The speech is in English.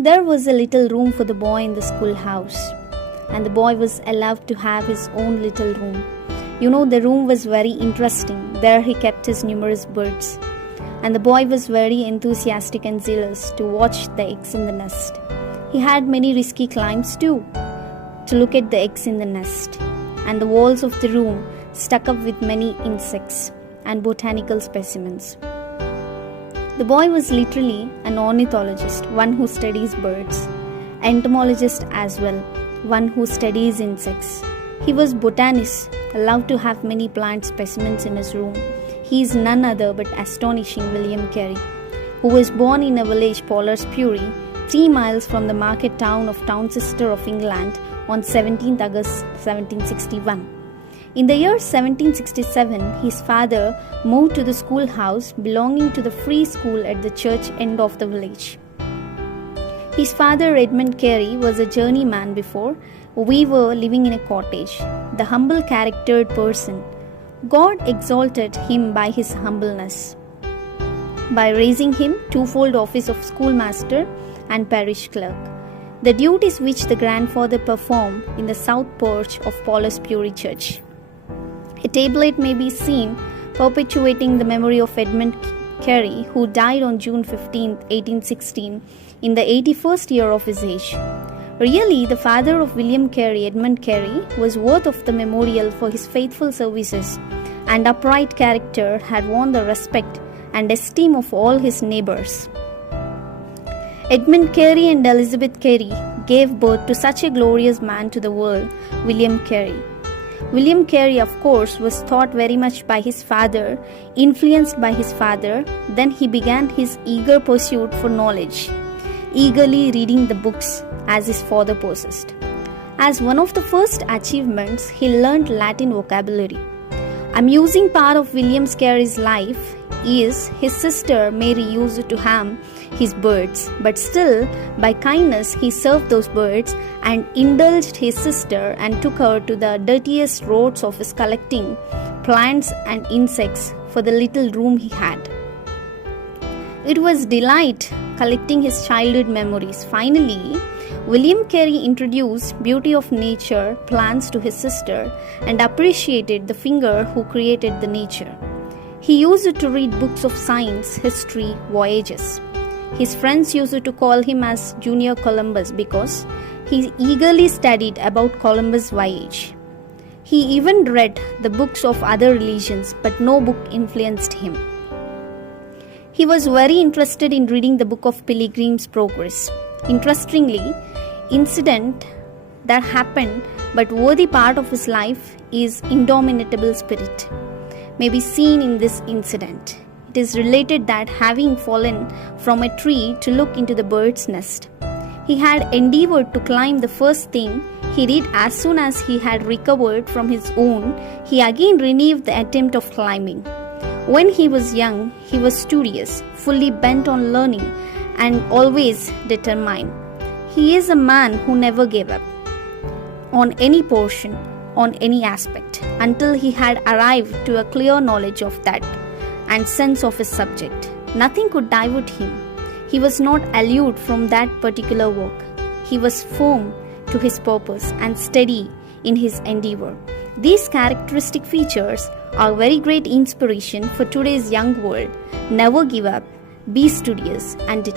There was a little room for the boy in the schoolhouse, and the boy was allowed to have his own little room. The room was very interesting. There he kept his numerous birds, and the boy was very enthusiastic and zealous to watch the eggs in the nest. He had many risky climbs too, to look at the eggs in the nest, and the walls of the room stuck up with many insects and botanical specimens. The boy was literally an ornithologist, one who studies birds, entomologist as well, one who studies insects. He was botanist, allowed to have many plant specimens in his room. He is none other but astonishing William Carey, who was born in a village Pollarsbury, 3 miles from the market town of Towncester of England on 17th August 1761. In the year 1767, his father moved to the schoolhouse belonging to the free school at the church end of the village. His father, Edmund Carey, was a journeyman before, a weaver living in a cottage, the humble charactered person. God exalted him by his humbleness, by raising him twofold office of schoolmaster and parish clerk, the duties which the grandfather performed in the south porch of Pollarsbury Church. A tablet may be seen perpetuating the memory of Edmund Carey, who died on June 15, 1816, in the 81st year of his age. Really, the father of William Carey, Edmund Carey, was worth of the memorial for his faithful services and upright character, had won the respect and esteem of all his neighbors. Edmund Carey and Elizabeth Carey gave birth to such a glorious man to the world, William Carey. William Carey, of course, was taught very much by his father, influenced by his father. Then he began his eager pursuit for knowledge, eagerly reading the books as his father possessed. As one of the first achievements, he learned Latin vocabulary. Amusing part of William Carey's life is his sister Mary used to harm his birds, but still, by kindness, he served those birds and indulged his sister and took her to the dirtiest roads of his collecting plants and insects for the little room he had. It was delight collecting his childhood memories. Finally, William Carey introduced beauty of nature, plants to his sister, and appreciated the finger who created the nature. He used to read books of science, history, voyages. His friends used to call him as Junior Columbus because he eagerly studied about Columbus' voyage. He even read the books of other religions, but no book influenced him. He was very interested in reading the book of Pilgrim's Progress. Interestingly, incident that happened but worthy part of his life is indomitable spirit may be seen in this incident. It is related that having fallen from a tree to look into the bird's nest, he had endeavored to climb the first thing he did. As soon as he had recovered from his wound, he again renewed the attempt of climbing. When he was young, he was studious, fully bent on learning, and always determined. He is a man who never gave up on any portion, on any aspect, until he had arrived to a clear knowledge of that and sense of his subject. Nothing could divert him. He was not allured from that particular work. He was firm to his purpose and steady in his endeavor. These characteristic features are very great inspiration for today's young world. Never give up, be studious and determined.